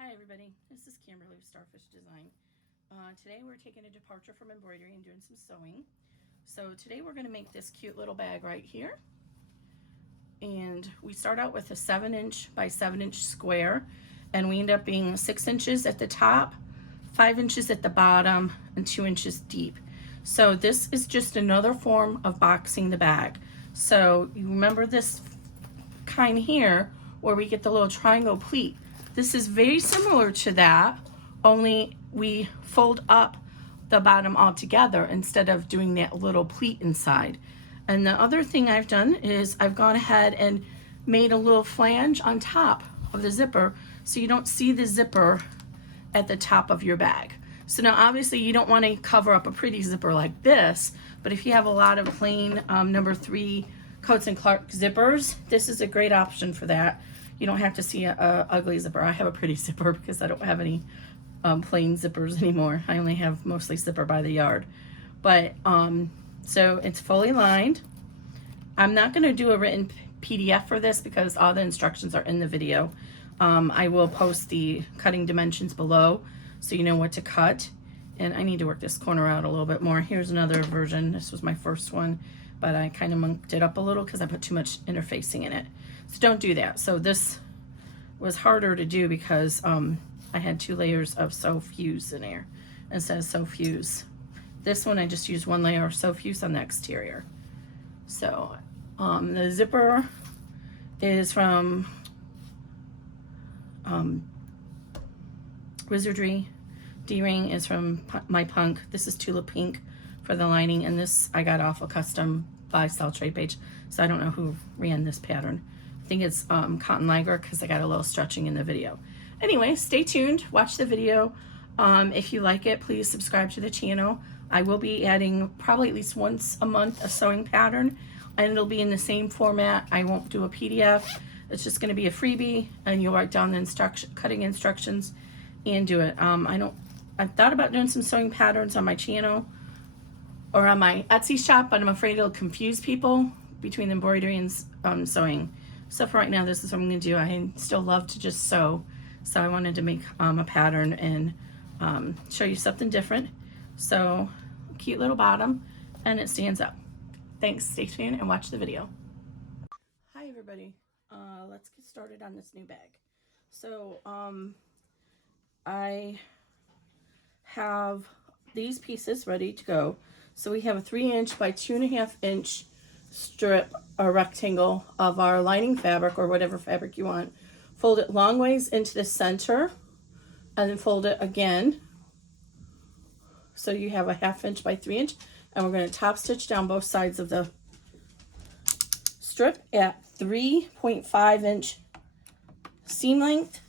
Hi everybody, this is Kimberly with Starfish Design. Today we're taking a departure from embroidery and doing some sewing. So today we're going to make this cute little bag right here. And we start out with a 7" by 7" square, and we end up being 6 inches at the top, 5 inches at the bottom, and 2 inches deep. So this is just another form of boxing the bag. So you remember this kind here where we get the little triangle pleat. This is very similar to that, only we fold up the bottom all together instead of doing that little pleat inside. And the other thing I've done is I've gone ahead and made a little flange on top of the zipper so you don't see the zipper at the top of your bag. So now obviously you don't want to cover up a pretty zipper like this, but if you have a lot of plain number 3 Coats and Clark zippers, this is a great option for that. You don't have to see a ugly zipper. I have a pretty zipper because I don't have any plain zippers anymore. I only have mostly zipper by the yard. But so it's fully lined. I'm not going to do a written PDF for this because all the instructions are in the video. I will post the cutting dimensions below so you know what to cut. And I need to work this corner out a little bit more. Here's another version. This was my first one, but I kind of monked it up a little because I put too much interfacing in it. So don't do that. So this was harder to do because I had 2 layers of Sew Fuse in there instead of Sew Fuse. This one I just used 1 layer of Sew Fuse on the exterior. So the zipper is from Wizardry. D-ring is from My Punk. This is Tulip Pink for the lining, and this I got off a custom buy sell trade page, so I don't know who ran this pattern. I think it's Cotton Liger because I got a little stretching in the video. Anyway, stay tuned, watch the video. If you like it, please subscribe to the channel. I will be adding probably at least once a month a sewing pattern, and it'll be in the same format. I won't do a PDF. It's just going to be a freebie, and you'll write down the cutting instructions and do it. I've thought about doing some sewing patterns on my channel or on my Etsy shop, but I'm afraid it'll confuse people between embroidery and sewing. So for right now, this is what I'm going to do. I still love to just sew, so I wanted to make a pattern and show you something different. So cute little bottom, and it stands up. Thanks, stay tuned and watch the video. Hi everybody, let's get started on this new bag. So I have these pieces ready to go. So we have a 3" by 2.5" strip or rectangle of our lining fabric or whatever fabric you want. Fold it long ways into the center and then fold it again. So you have a 1/2" by 3", and we're going to top stitch down both sides of the strip at 3.5" seam length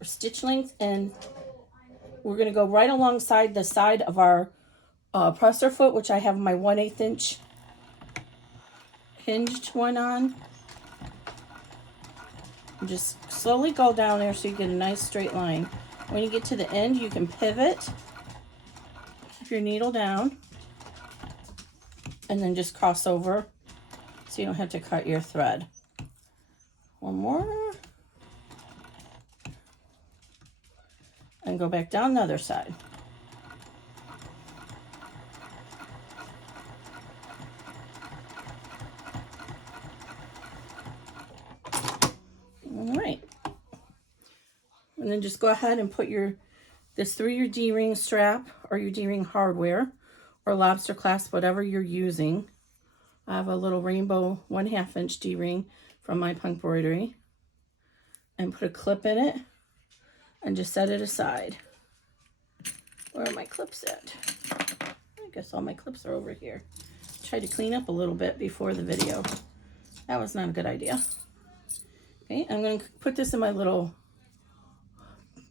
or stitch length, and we're going to go right alongside the side of our presser foot, which I have my 1/8" hinged one on. And just slowly go down there so you get a nice straight line. When you get to the end, you can pivot, keep your needle down, and then just cross over so you don't have to cut your thread. One more. And go back down the other side. All right. And then just go ahead and put this through your D-ring strap or your D-ring hardware or lobster clasp, whatever you're using. I have a little rainbow 1/2" D-ring from My Punk Embroidery, and put a clip in it and just set it aside. Where are my clips at? I guess all my clips are over here. Try to clean up a little bit before the video. That was not a good idea. Okay, I'm going to put this in my little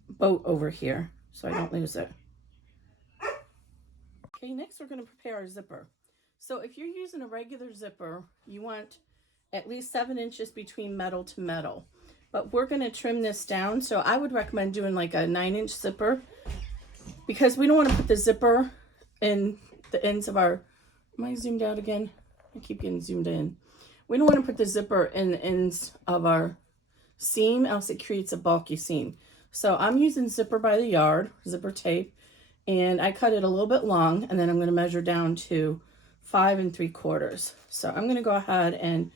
boat over here so I don't lose it. Okay, next we're going to prepare our zipper. So if you're using a regular zipper, you want at least 7 inches between metal to metal. But we're going to trim this down, so I would recommend doing like a 9" zipper because we don't want to put the zipper in the ends of our... Am I zoomed out again? I keep getting zoomed in. We don't want to put the zipper in the ends of our seam, else it creates a bulky seam. So I'm using zipper by the yard, zipper tape, and I cut it a little bit long, and then I'm going to measure down to 5 3/4. So I'm going to go ahead and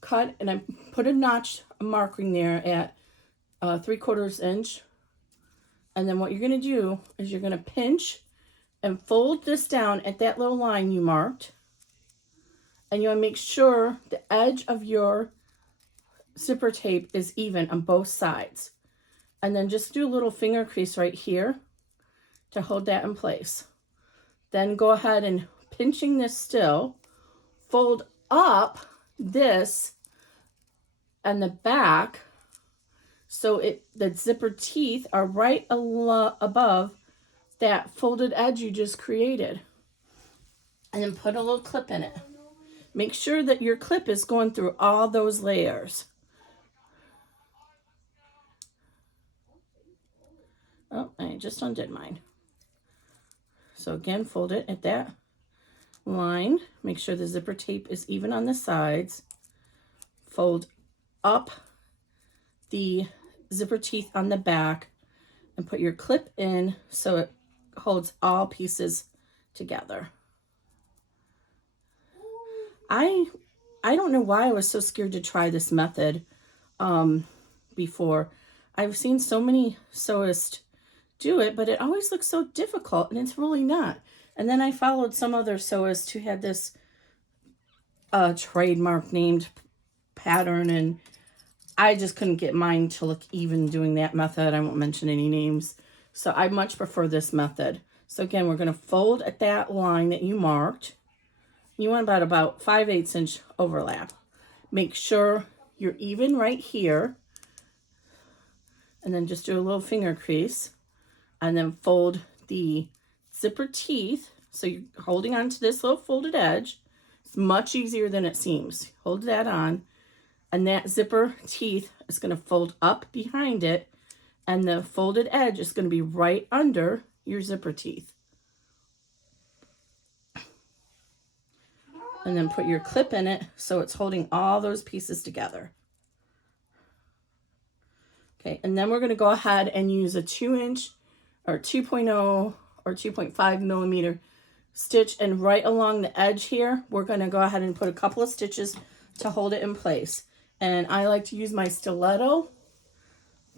cut, and I put a notch, a marking there at 3/4 inch. And then what you're going to do is you're going to pinch and fold this down at that little line you marked. And you want to make sure the edge of your zipper tape is even on both sides. And then just do a little finger crease right here to hold that in place. Then go ahead and pinching this still, fold up this and the back so the zipper teeth are right above that folded edge you just created. And then put a little clip in it. Make sure that your clip is going through all those layers. Oh, I just undid mine. So again, fold it at that line. Make sure the zipper tape is even on the sides. Fold up the zipper teeth on the back and put your clip in so it holds all pieces together. I don't know why I was so scared to try this method before. I've seen so many sewists do it, but it always looks so difficult, and it's really not. And then I followed some other sewists who had this trademark named pattern, and I just couldn't get mine to look even doing that method. I won't mention any names. So I much prefer this method. So again, we're going to fold at that line that you marked. You want about 5/8 inch overlap. Make sure you're even right here. And then just do a little finger crease. And then fold the zipper teeth. So you're holding on to this little folded edge. It's much easier than it seems. Hold that on. And that zipper teeth is going to fold up behind it. And the folded edge is going to be right under your zipper teeth. And then put your clip in it so it's holding all those pieces together. Okay, and then we're going to go ahead and use a 2-inch or 2.0 or 2.5 millimeter stitch, and right along the edge here, we're going to go ahead and put a couple of stitches to hold it in place. And I like to use my stiletto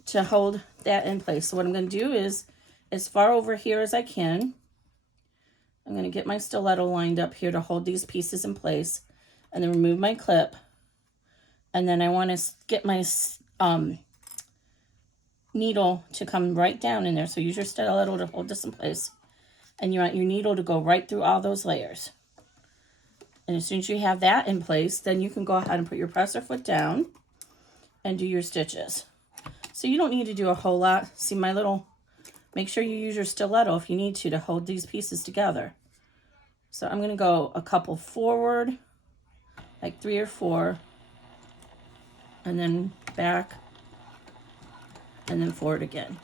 to hold that in place. So what I'm going to do is, as far over here as I can, I'm going to get my stiletto lined up here to hold these pieces in place, and then remove my clip. And then I want to get my needle to come right down in there. So use your stiletto to hold this in place. And you want your needle to go right through all those layers. And as soon as you have that in place, then you can go ahead and put your presser foot down and do your stitches. So you don't need to do a whole lot. See my little, make sure you use your stiletto if you need to hold these pieces together. So I'm going to go a couple forward, like 3 or 4, and then back, and then forward again.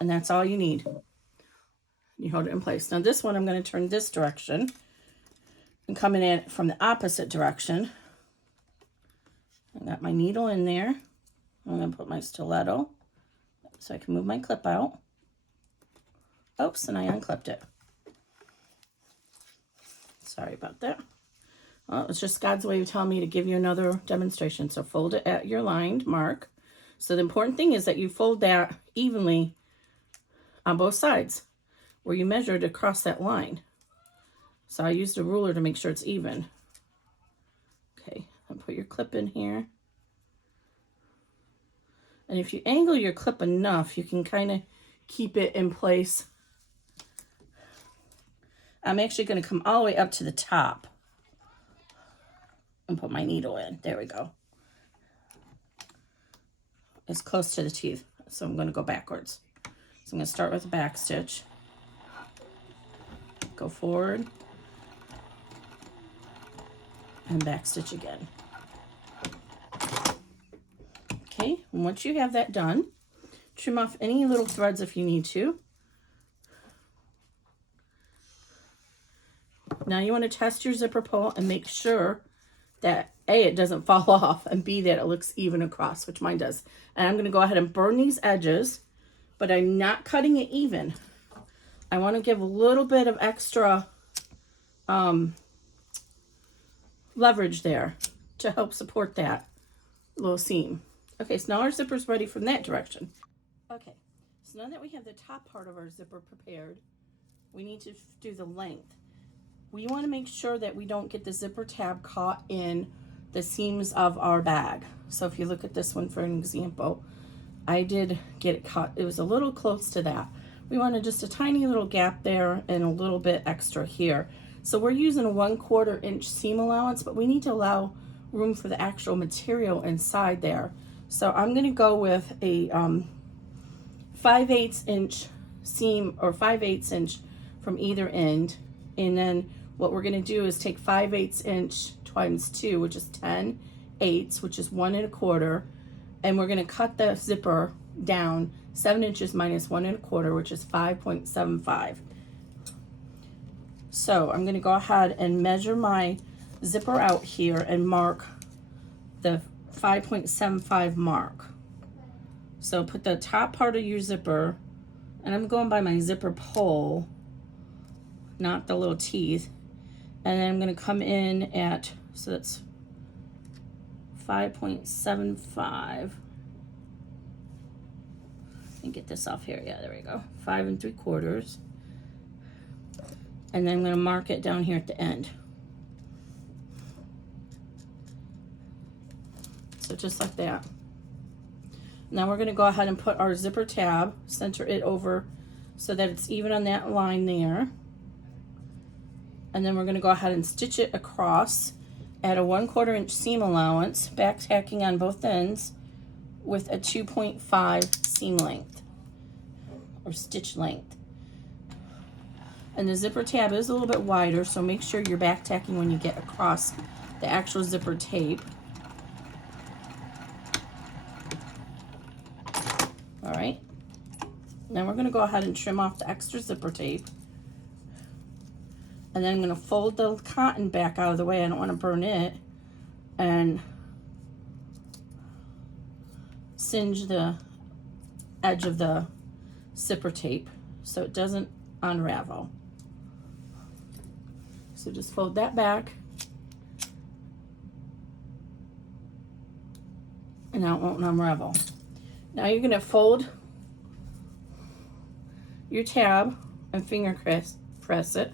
And that's all you need. You hold it in place. Now this one, I'm going to turn this direction and come in at it from the opposite direction. I got my needle in there. I'm going to put my stiletto so I can move my clip out. Oops, and I unclipped it. Sorry about that. Well, it's just God's way of telling me to give you another demonstration. So fold it at your lined mark. So the important thing is that you fold that evenly on both sides where you measured across that line. So I used a ruler to make sure it's even. Okay, and put your clip in here. And if you angle your clip enough, you can kind of keep it in place. I'm actually going to come all the way up to the top and put my needle in. There we go. It's close to the teeth, so I'm going to go backwards. So I'm going to start with a back stitch. Go forward. And back stitch again. Okay, and once you have that done, trim off any little threads if you need to. Now you want to test your zipper pull and make sure that A, it doesn't fall off, and B, that it looks even across, which mine does. And I'm going to go ahead and burn these edges, but I'm not cutting it even. I want to give a little bit of extra leverage there to help support that little seam. Okay, so now our zipper's ready from that direction. Okay, so now that we have the top part of our zipper prepared, we need to do the length. We want to make sure that we don't get the zipper tab caught in the seams of our bag. So if you look at this one for an example, I did get it caught. It was a little close to that. We wanted just a tiny little gap there and a little bit extra here. So we're using a 1/4 inch seam allowance, but we need to allow room for the actual material inside there. So I'm going to go with a 5/8 inch seam, or 5/8 inch from either end. And then what we're going to do is take 5/8 inch times 2, which is 10/8, which is 1 1/4. And we're going to cut the zipper down 7 inches minus 1 1/4, which is 5.75. So I'm going to go ahead and measure my zipper out here and mark the 5.75 mark. So put the top part of your zipper, and I'm going by my zipper pole, not the little teeth. And then I'm going to come in at, so that's 5.75. And get this off here. Yeah, there we go. 5 3/4. And then I'm going to mark it down here at the end. So just like that. Now we're going to go ahead and put our zipper tab, center it over so that it's even on that line there. And then we're going to go ahead and stitch it across at a 1/4 inch seam allowance, back tacking on both ends with a 2.5 seam length or stitch length. And the zipper tab is a little bit wider, so make sure you're back tacking when you get across the actual zipper tape. All right. Now we're going to go ahead and trim off the extra zipper tape. And then I'm going to fold the cotton back out of the way. I don't want to burn it. And singe the edge of the zipper tape so it doesn't unravel. So just fold that back. And now it won't unravel. Now you're going to fold your tab and finger press it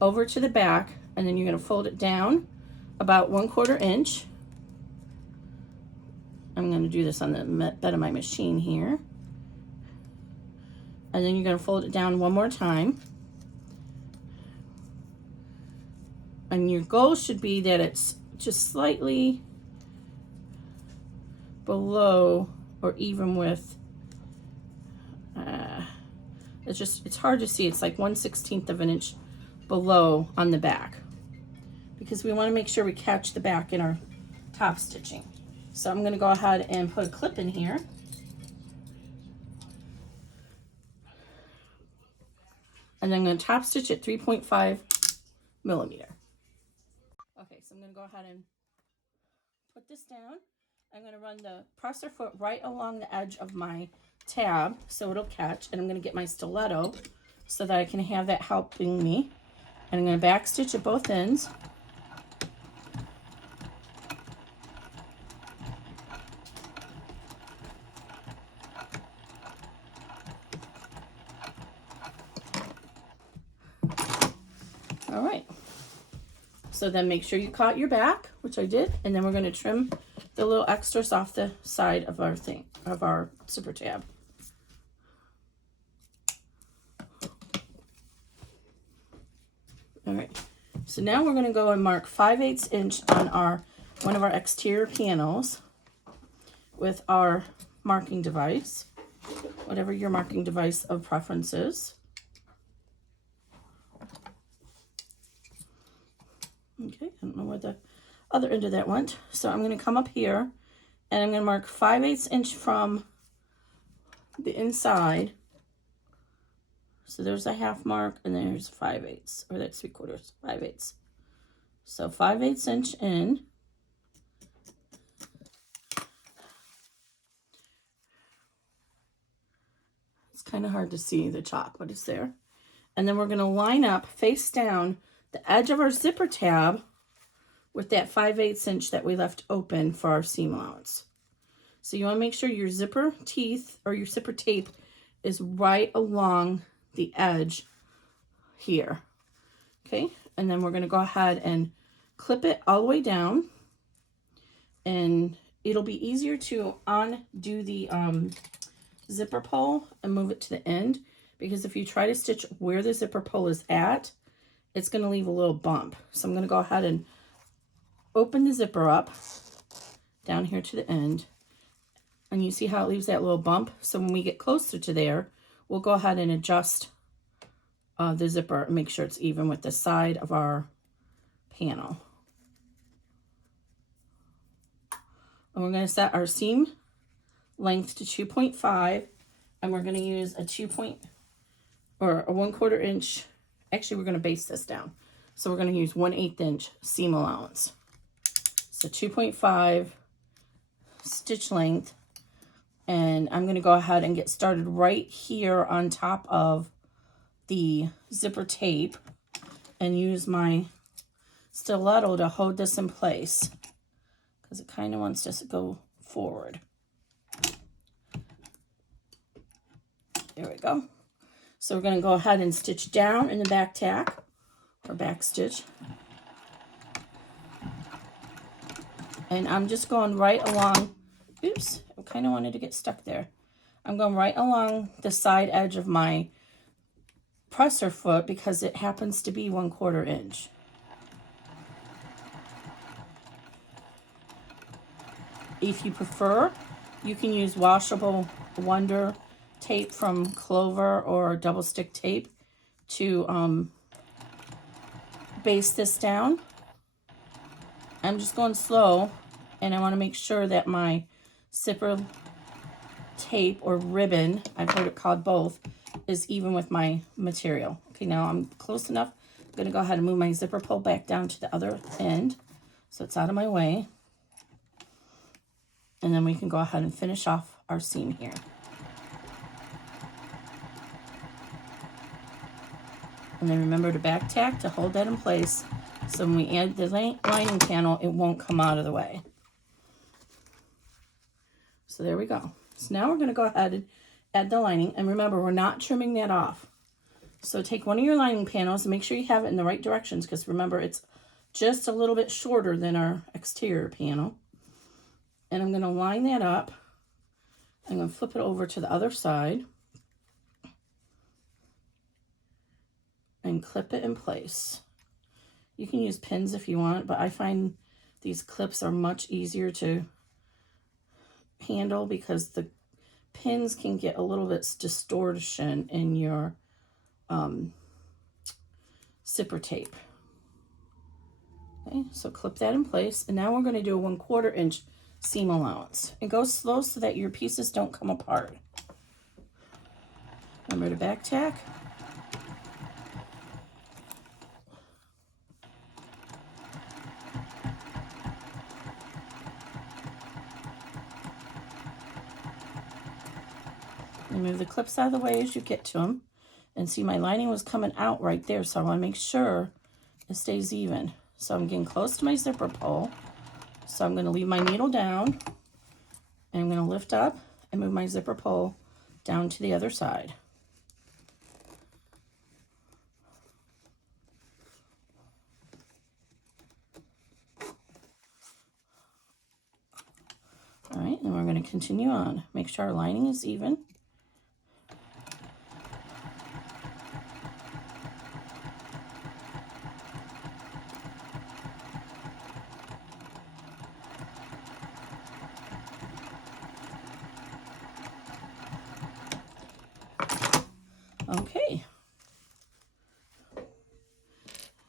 over to the back, and then you're going to fold it down about 1/4 inch. I'm going to do this on the bed of my machine here. And then you're going to fold it down one more time. And your goal should be that it's just slightly below or even with, it's hard to see. It's like 1/16 of an inch below on the back, because we want to make sure we catch the back in our top stitching. So I'm going to go ahead and put a clip in here. And then I'm going to top stitch at 3.5 millimeter. Okay, so I'm going to go ahead and put this down. I'm going to run the presser foot right along the edge of my tab so it'll catch, and I'm going to get my stiletto so that I can have that helping me. And I'm going to back stitch at both ends. All right. So then make sure you caught your back, which I did, and then we're going to trim the little extras off the side of our thing, of our zipper tab. All right. So now we're going to go and mark 5/8 inch on one of our exterior panels with our marking device, whatever your marking device of preference is. Okay, I don't know where the other end of that went. So I'm going to come up here and I'm going to mark 5/8 inch from the inside. So there's a half mark, and there's 5/8, or that's 3/4, 5/8. So 5/8 inch in, hard to see the chalk, but it's there. And then we're going to line up face down the edge of our zipper tab with that 5/8 inch that we left open for our seam allowance. So you want to make sure your zipper teeth or your zipper tape is right along the edge here. Okay, and then we're going to go ahead and clip it all the way down, and it'll be easier to undo the zipper pull and move it to the end, because if you try to stitch where the zipper pull is at, it's going to leave a little bump. So I'm going to go ahead and open the zipper up down here to the end, and you see how it leaves that little bump. So when we get closer to there, we'll go ahead and adjust the zipper and make sure it's even with the side of our panel. And we're going to set our seam length to 2.5, and we're going to use a 1/4 inch. Actually, we're going to base this down, so we're going to use 1/8 inch seam allowance. So 2.5 stitch length, and I'm going to go ahead and get started right here on top of the zipper tape and use my stiletto to hold this in place, because it kind of wants to go forward. There we go. So we're going to go ahead and stitch down in the back tack or back stitch. And I'm just going right along. Oops, I kind of wanted to get stuck there. I'm going right along the side edge of my presser foot because it happens to be 1/4 inch. If you prefer, you can use washable Wonder tape from Clover or double stick tape to baste this down. I'm just going slow, and I want to make sure that my zipper tape or ribbon, I've heard it called both, is even with my material. Okay, now I'm close enough. I'm going to go ahead and move my zipper pull back down to the other end so it's out of my way. And then we can go ahead and finish off our seam here. And then remember to back tack to hold that in place, so when we add the lining panel, it won't come out of the way. So there we go. So now we're going to go ahead and add the lining, and remember, we're not trimming that off. So take one of your lining panels and make sure you have it in the right directions, because remember, it's just a little bit shorter than our exterior panel. And I'm going to line that up. I'm going to flip it over to the other side and clip it in place. You can use pins if you want, but I find these clips are much easier to handle because the pins can get a little bit distortion in your zipper tape. Okay, so clip that in place, and now we're going to do a 1/4 inch seam allowance. And go slow so that your pieces don't come apart. Remember to back tack. And move the clips out of the way as you get to them. And see, my lining was coming out right there, so I want to make sure it stays even. So I'm getting close to my zipper pull. So I'm going to leave my needle down, and I'm going to lift up and move my zipper pull down to the other side. All right, and we're going to continue on. Make sure our lining is even. Okay,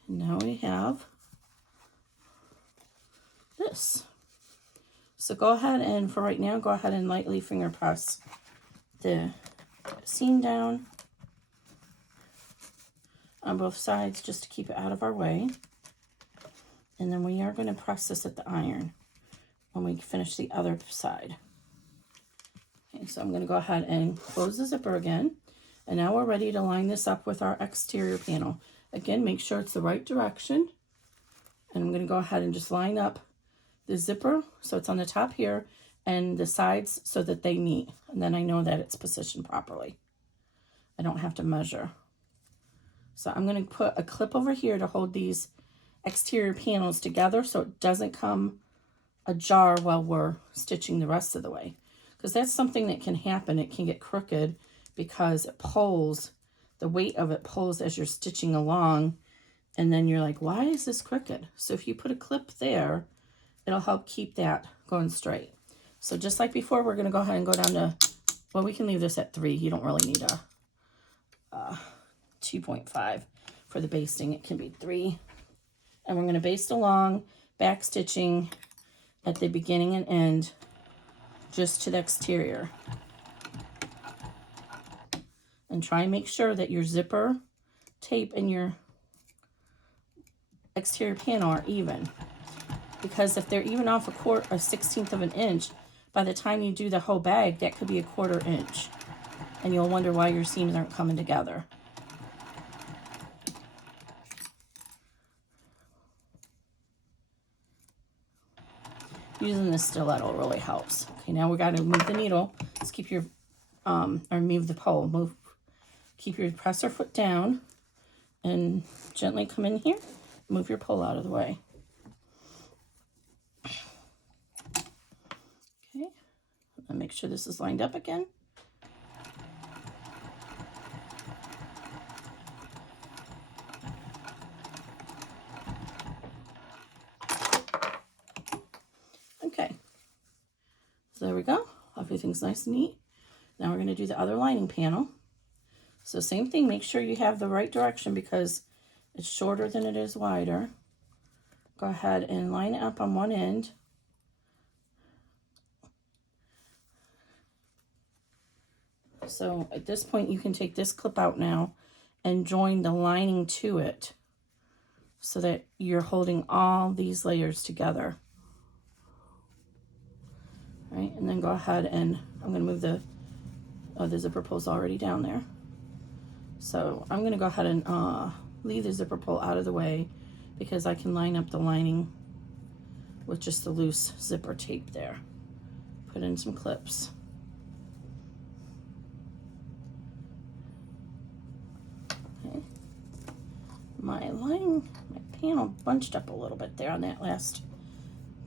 now we have this. So go ahead and, for right now, go ahead and lightly finger press the seam down on both sides just to keep it out of our way. And then we are going to press this at the iron when we finish the other side. Okay, so I'm going to go ahead and close the zipper again. And now we're ready to line this up with our exterior panel. Again, make sure it's the right direction. And I'm going to go ahead and just line up the zipper so it's on the top here and the sides so that they meet. And then I know that it's positioned properly. I don't have to measure. So I'm going to put a clip over here to hold these exterior panels together so it doesn't come ajar while we're stitching the rest of the way. Because that's something that can happen. It can get crooked because it pulls, the weight of it pulls as you're stitching along. And then you're like, why is this crooked? So if you put a clip there, it'll help keep that going straight. So just like before, we're going to go ahead and go down to, well, we can leave this at 3. You don't really need a 2.5 for the basting. It can be 3. And we're going to baste along, back stitching at the beginning and end, just to the exterior. And try and make sure that your zipper tape and your exterior panel are even. Because if they're even off a 1/16 of an inch, by the time you do the whole bag, that could be a 1/4 inch. And you'll wonder why your seams aren't coming together. Using the stiletto really helps. Okay, now we got to move the needle. Let's keep your, or move the pole. Keep your presser foot down and gently come in here. Move your pole out of the way. Okay, and make sure this is lined up again. Okay, so there we go. Everything's nice and neat. Now we're going to do the other lining panel. So same thing, make sure you have the right direction because it's shorter than it is wider. Go ahead and line it up on one end. So at this point, you can take this clip out now and join the lining to it so that you're holding all these layers together. All right, and then go ahead and I'm going to move the zipper pull's already down there. So I'm going to go ahead and leave the zipper pull out of the way because I can line up the lining with just the loose zipper tape there. Put in some clips. Okay. My panel bunched up a little bit there on that last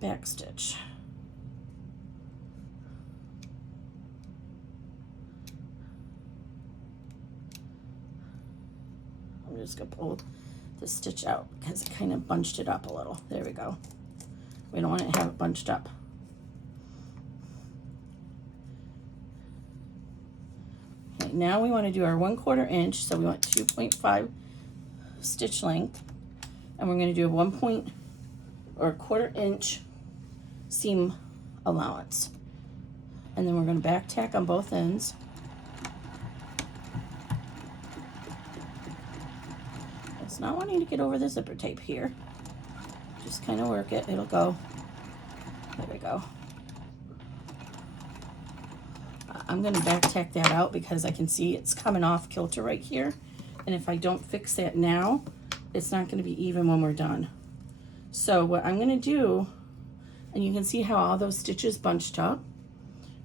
back stitch. I'm just going to pull the stitch out because it kind of bunched it up a little. There we go. We don't want to have it bunched up. Okay, now we want to do our 1/4 inch, so we want 2.5 stitch length, and we're going to do a 1/4 inch seam allowance. And then we're going to back tack on both ends. It's not wanting to get over the zipper tape here. Just kind of work it, it'll go. There we go. I'm going to back tack that out because I can see it's coming off kilter right here. And if I don't fix that now, it's not going to be even when we're done. So what I'm going to do, and you can see how all those stitches bunched up.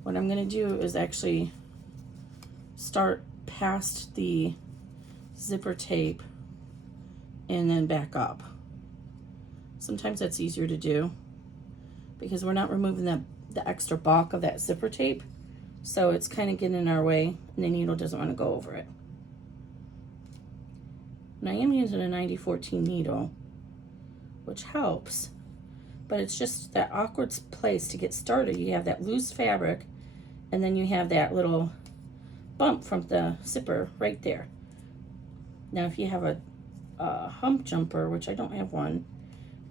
What I'm going to do is actually start past the zipper tape and then back up. Sometimes that's easier to do because we're not removing the extra bulk of that zipper tape. So it's kind of getting in our way and the needle doesn't want to go over it. And I am using a 9014 needle, which helps, but it's just that awkward place to get started. You have that loose fabric and then you have that little bump from the zipper right there. Now if you have a hump jumper, which I don't have one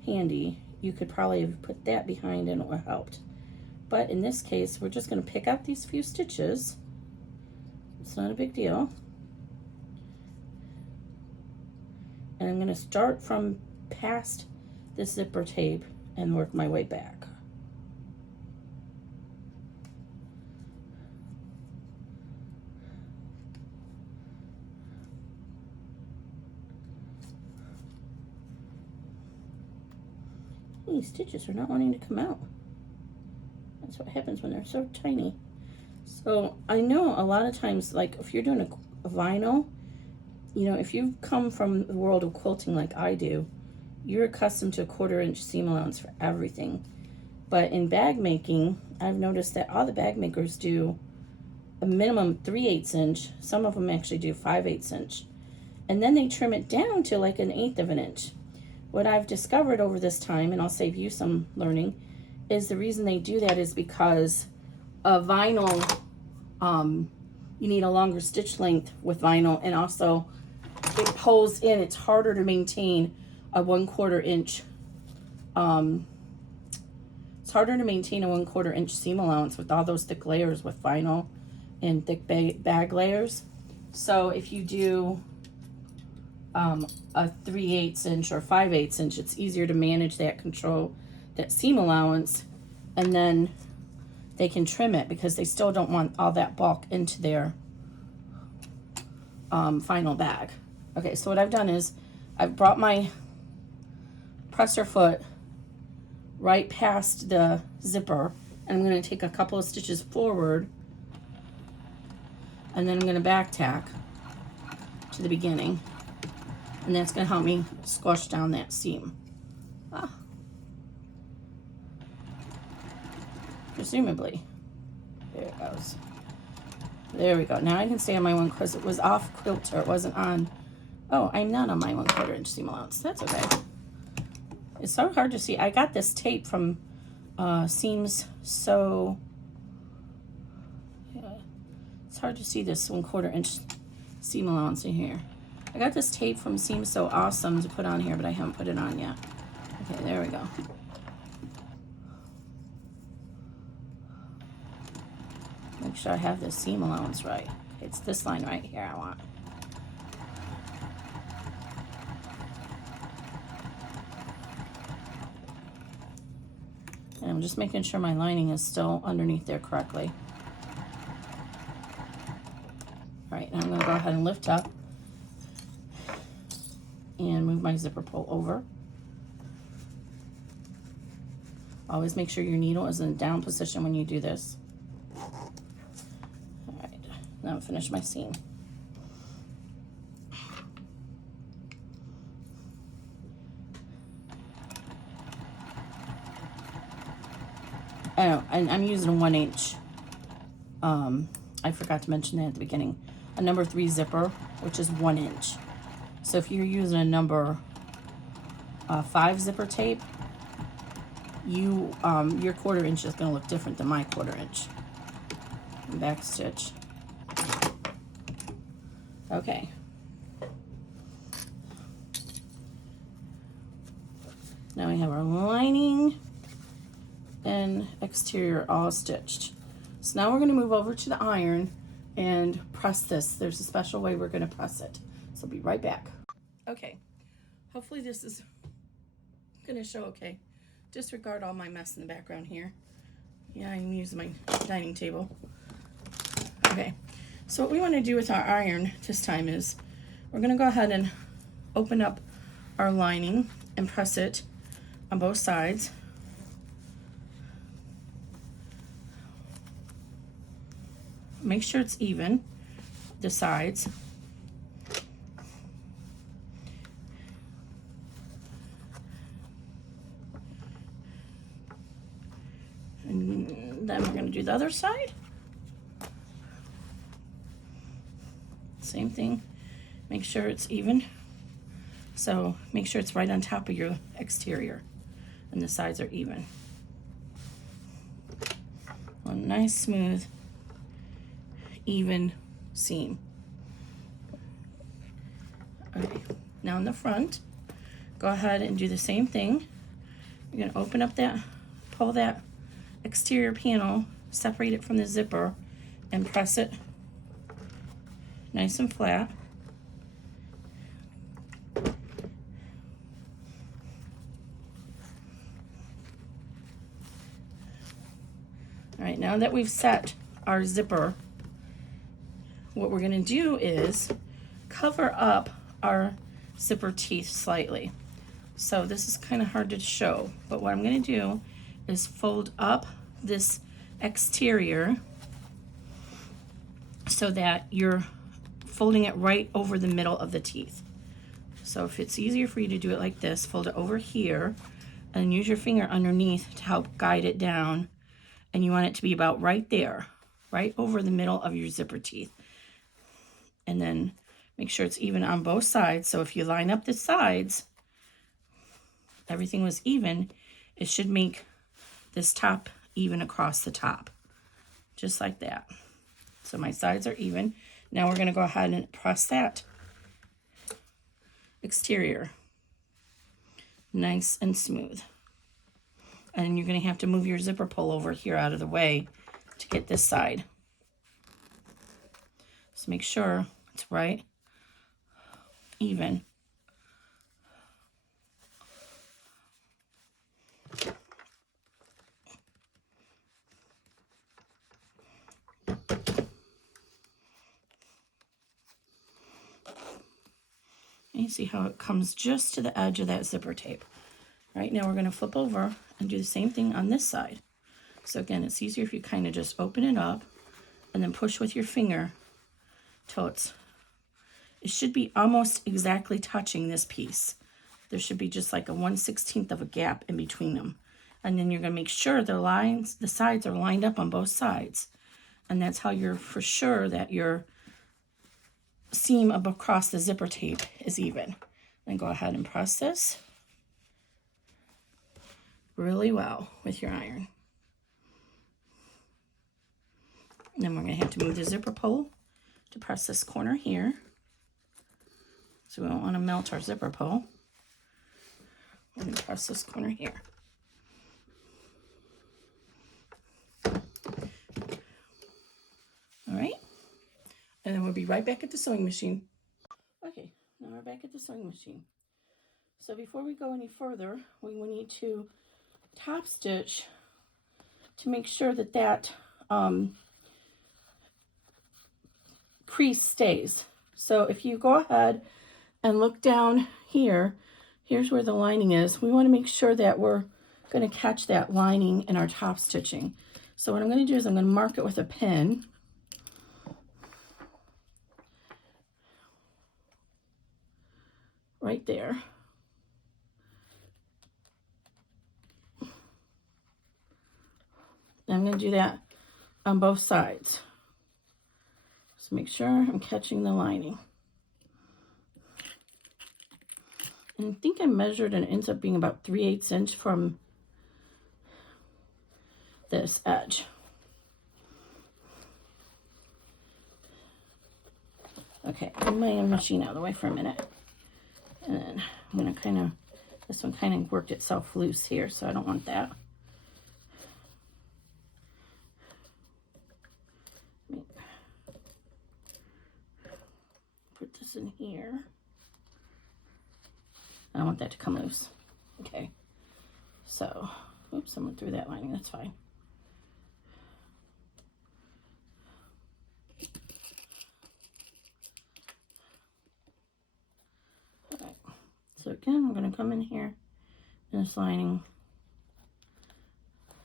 handy, you could probably have put that behind and it would have helped. But in this case, we're just going to pick out these few stitches. It's not a big deal. And I'm going to start from past the zipper tape and work my way back. These stitches are not wanting to come out. That's what happens when they're so tiny. So I know a lot of times, like if you're doing a vinyl, you know, if you've come from the world of quilting like I do, you're accustomed to a 1/4 inch seam allowance for everything. But in bag making, I've noticed that all the bag makers do a minimum 3/8 inch. Some of them actually do 5/8 inch. And then they trim it down to like 1/8 of an inch. What I've discovered over this time, and I'll save you some learning, is the reason they do that is because a vinyl, you need a longer stitch length with vinyl, and also it pulls in. It's harder to maintain a 1/4 inch. It's harder to maintain a 1/4 inch seam allowance with all those thick layers with vinyl and thick bag layers. So if you do a 3/8 inch or 5/8 inch, it's easier to manage that, control that seam allowance, and then they can trim it because they still don't want all that bulk into their final bag. Okay, so what I've done is I've brought my presser foot right past the zipper, and I'm going to take a couple of stitches forward, and then I'm going to back tack to the beginning, and that's going to help me squash down that seam. Presumably. There it goes. There we go. Now I can stay on my one because it was off quilter. It wasn't on. Oh, I'm not on my 1/4 inch seam allowance. That's okay. It's so hard to see. I got this tape from Seams So. Yeah, it's hard to see this 1/4 inch seam allowance in here. I got this tape from Seams So Awesome to put on here, but I haven't put it on yet. Okay, there we go. Make sure I have this seam allowance right. It's this line right here I want. And I'm just making sure my lining is still underneath there correctly. All right, now I'm going to go ahead and lift up and move my zipper pull over. Always make sure your needle is in a down position when you do this. All right, now I've finished my seam. Oh, and I'm using a 1 inch. I forgot to mention that at the beginning. A number 3 zipper, which is 1 inch. So if you're using a number 5 zipper tape, your 1/4 inch is going to look different than my 1/4 inch. Back stitch. Okay. Now we have our lining and exterior all stitched. So now we're going to move over to the iron and press this. There's a special way we're going to press it. So I'll be right back. Okay, hopefully this is going to show okay. Disregard all my mess in the background here. Yeah, I'm using my dining table. Okay, so what we want to do with our iron this time is we're going to go ahead and open up our lining and press it on both sides. Make sure it's even, the sides. And then we're going to do the other side. Same thing. Make sure it's even. So make sure it's right on top of your exterior and the sides are even. A nice, smooth, even seam. Okay, now in the front, go ahead and do the same thing. You're going to open up that, pull that exterior panel, separate it from the zipper, and press it nice and flat. All right, now that we've set our zipper, what we're going to do is cover up our zipper teeth slightly. So this is kind of hard to show, but what I'm going to do is fold up this exterior so that you're folding it right over the middle of the teeth. So if it's easier for you to do it like this, fold it over here and use your finger underneath to help guide it down. And you want it to be about right there, right over the middle of your zipper teeth. And then make sure it's even on both sides. So if you line up the sides, everything was even, it should make this top even across the top, just like that. So my sides are even. Now we're going to go ahead and press that exterior nice and smooth. And you're going to have to move your zipper pull over here out of the way to get this side. So make sure it's right, even. And you see how it comes just to the edge of that zipper tape. Right, now we're going to flip over and do the same thing on this side. So again, it's easier if you kind of just open it up and then push with your finger till it should be almost exactly touching this piece. There should be just like a 1/16 of a gap in between them. And then you're going to make sure the sides are lined up on both sides. And that's how you're for sure that your seam across the zipper tape is even. Then go ahead and press this really well with your iron. And then we're going to have to move the zipper pull to press this corner here. So we don't want to melt our zipper pull. We're going to press this corner here. All right. And then we'll be right back at the sewing machine. Okay, now we're back at the sewing machine. So before we go any further, we will need to top stitch to make sure that that crease stays. So if you go ahead and look down here, here's where the lining is. We want to make sure that we're going to catch that lining in our top stitching. So what I'm going to do is I'm going to mark it with a pin. Right there. And I'm going to do that on both sides. So make sure I'm catching the lining. And I think I measured and it ends up being about 3/8 inch from this edge. Okay, move my machine out of the way for a minute. And then I'm going to this one kind of worked itself loose here, so I don't want that. Put this in here. I don't want that to come loose. Okay. So, oops, I went through that lining. That's fine. All right. So again, I'm going to come in here in this lining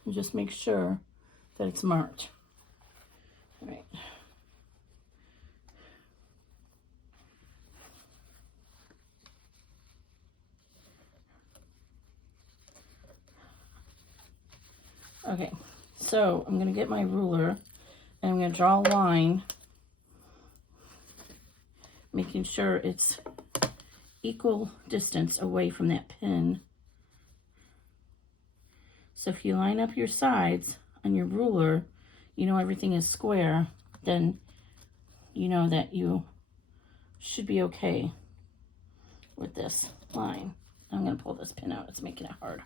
and just make sure that it's marked. All right. Okay, so I'm going to get my ruler and I'm going to draw a line, making sure it's equal distance away from that pin. So if you line up your sides on your ruler, you know everything is square, then you know that you should be okay with this line. I'm going to pull this pin out. It's making it hard.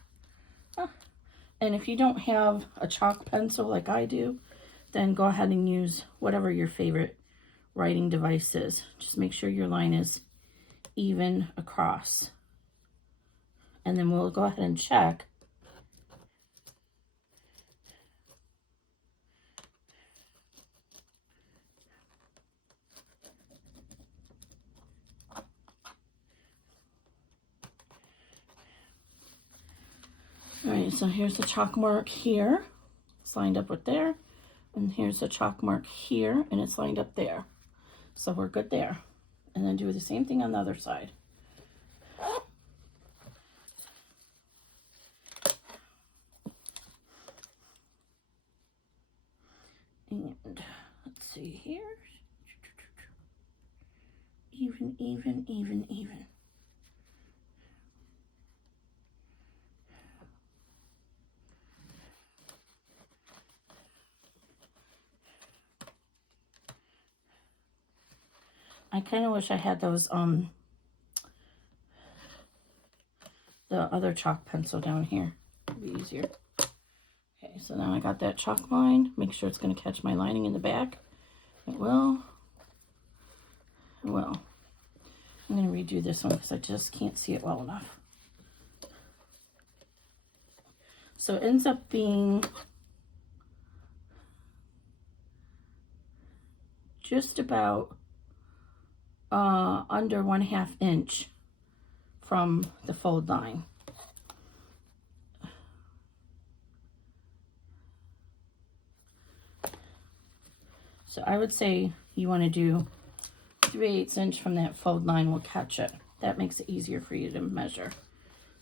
And if you don't have a chalk pencil like I do, then go ahead and use whatever your favorite writing device is. Just make sure your line is even across. And then we'll go ahead and check. All right, so here's the chalk mark here. It's lined up with there. And here's the chalk mark here, and it's lined up there. So we're good there. And then do the same thing on the other side. And let's see here. Even, even, even, even. I kind of wish I had those, the other chalk pencil down here. It'd be easier. Okay, so now I got that chalk line. Make sure it's going to catch my lining in the back. It will. It will. I'm going to redo this one because I just can't see it well enough. So it ends up being just about under 1/2 inch from the fold line. So I would say you want to do 3/8 inch from that fold line will catch it. That makes it easier for you to measure.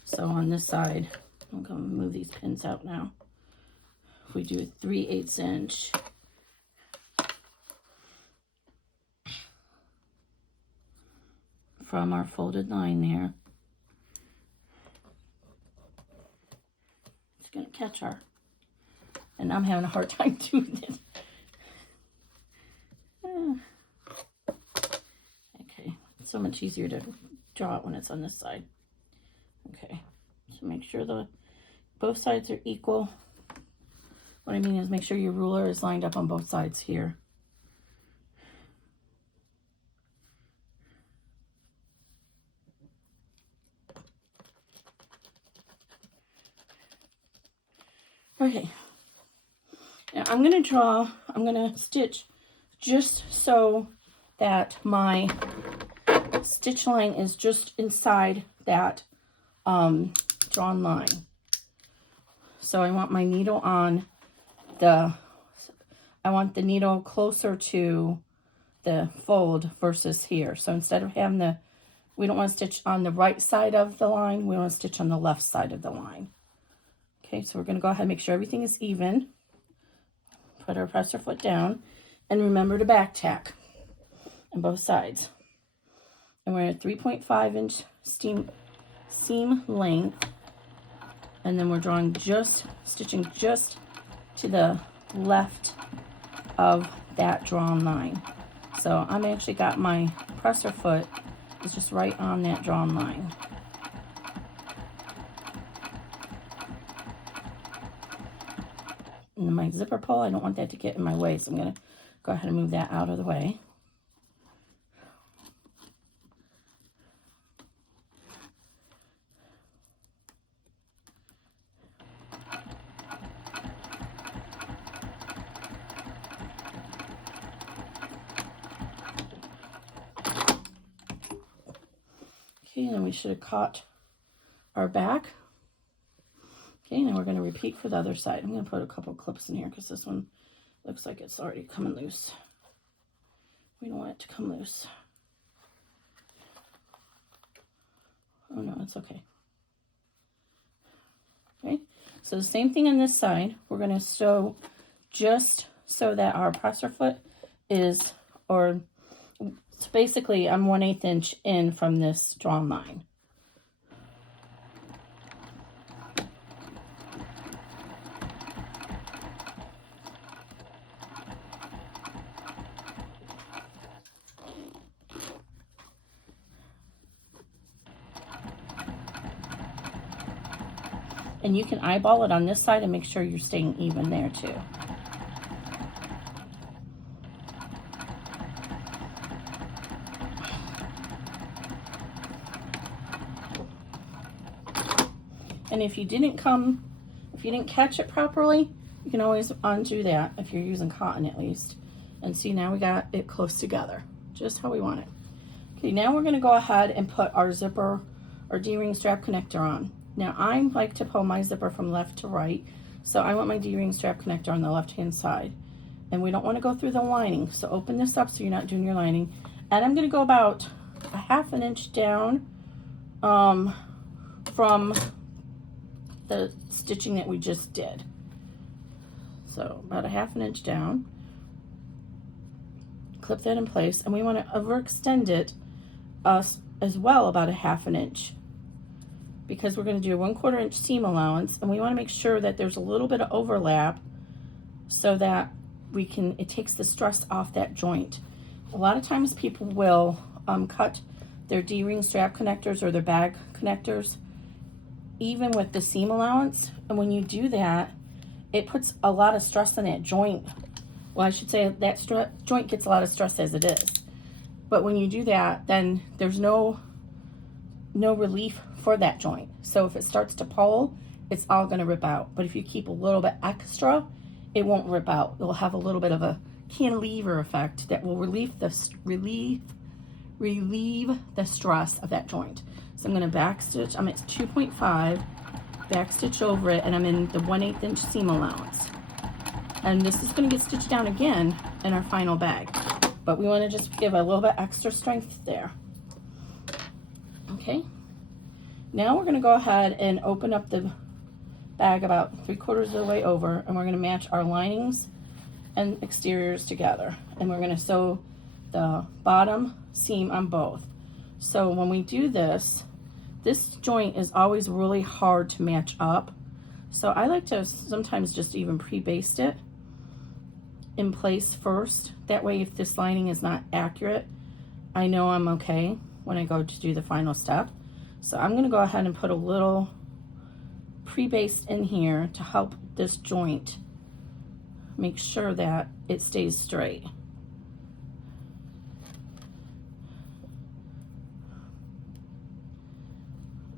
So on this side, I'm going to move these pins out now. If we do 3/8 inch, from our folded line there, it's going to catch her. And I'm having a hard time doing it. Okay, it's so much easier to draw it when it's on this side. Okay, so make sure both sides are equal. What I mean is make sure your ruler is lined up on both sides here. Okay, now I'm going to stitch just so that my stitch line is just inside that drawn line. So I want my needle on I want the needle closer to the fold versus here. So instead of having we don't want to stitch on the right side of the line, we want to stitch on the left side of the line. Okay, so we're going to go ahead and make sure everything is even. Put our presser foot down, and remember to back tack on both sides. And we're at 3.5 inch seam length, and then we're stitching just to the left of that drawn line. So I'm actually got my presser foot is just right on that drawn line. And my zipper pull, I don't want that to get in my way, so I'm going to go ahead and move that out of the way. Okay, and then we should have caught our back. Okay, now we're going to repeat for the other side. I'm going to put a couple clips in here because this one looks like it's already coming loose. We don't want it to come loose. Oh no, it's okay. Okay, so the same thing on this side. We're going to sew just so that our presser foot is, so basically I'm 1/8 inch in from this drawn line. And you can eyeball it on this side and make sure you're staying even there too. And if you didn't catch it properly, you can always undo that if you're using cotton at least. And see, now we got it close together, just how we want it. Okay, now we're going to go ahead and put our zipper or D-ring strap connector on. Now I like to pull my zipper from left to right, so I want my D-ring strap connector on the left-hand side. And we don't want to go through the lining, so open this up so you're not doing your lining. And I'm going to go about a half an inch down from the stitching that we just did. So about a half an inch down. Clip that in place, and we want to overextend it as well about a half an inch, because we're going to do a 1/4 inch seam allowance, and we want to make sure that there's a little bit of overlap so that it takes the stress off that joint. A lot of times people will cut their D-ring strap connectors or their bag connectors even with the seam allowance, and when you do that, it puts a lot of stress on that joint. Well, I should say that joint gets a lot of stress as it is, but when you do that, then there's no relief for that joint. So if it starts to pull, it's all going to rip out. But if you keep a little bit extra, it won't rip out. It'll have a little bit of a cantilever effect that will relieve the stress of that joint. So I'm going to back stitch. I'm at 2.5, back stitch over it, and I'm in the 1/8 inch seam allowance. And this is going to get stitched down again in our final bag, but we want to just give a little bit extra strength there. Okay, now we're going to go ahead and open up the bag about 3/4 of the way over, and we're going to match our linings and exteriors together, and we're going to sew the bottom seam on both. So when we do this joint is always really hard to match up, so I like to sometimes just even pre-baste it in place first. That way, if this lining is not accurate, I know I'm okay when I go to do the final step. So I'm going to go ahead and put a little pre-baste in here to help this joint make sure that it stays straight.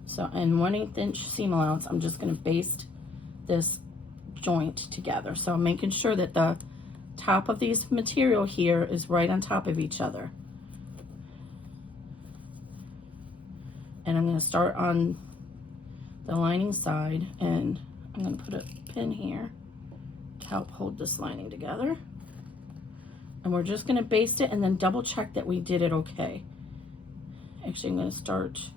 So in 1/8 inch seam allowance, I'm just going to baste this joint together. So I'm making sure that the top of these material here is right on top of each other. And I'm going to start on the lining side, and I'm going to put a pin here to help hold this lining together. And we're just going to baste it and then double check that we did it okay. Actually, I'm going to start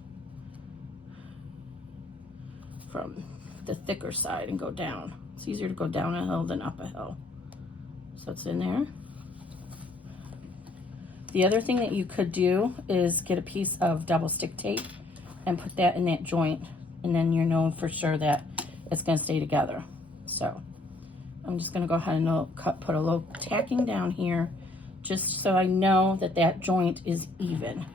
from the thicker side and go down. It's easier to go down a hill than up a hill. So it's in there. The other thing that you could do is get a piece of double stick tape and put that in that joint, and then you know for sure that it's going to stay together. So I'm just going to go ahead and put a little tacking down here just so I know that that joint is even.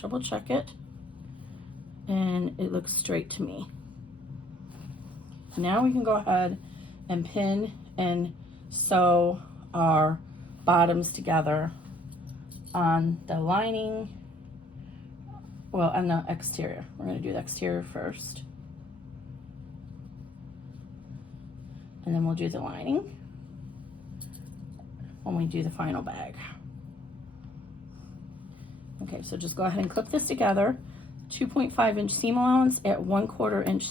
Double check it, and it looks straight to me. Now we can go ahead and pin and sew our bottoms together on the lining, well, on the exterior. We're going to do the exterior first, and then we'll do the lining when we do the final bag. Okay, so just go ahead and clip this together. 2.5 inch seam allowance at 1/4 inch